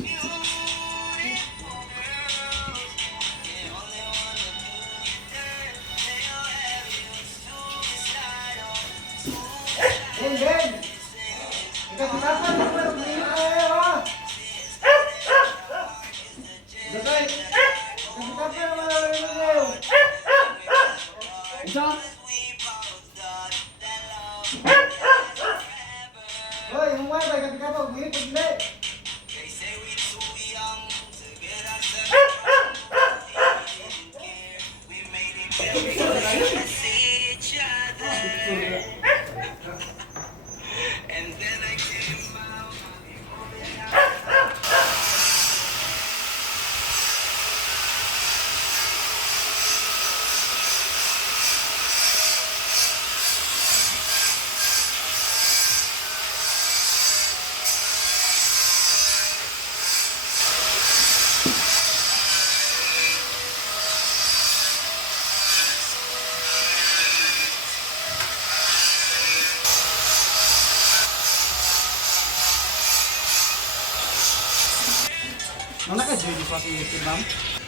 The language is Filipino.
Ben! Ikakitapan mo na kumain tayo ha! Gatay! Ikakitapan mo na kumain tayo! Isa? Hoy, yung mga tayo ikakitapan, kumain pag hindi! Nung naka-join pa si YouTube, ma'am?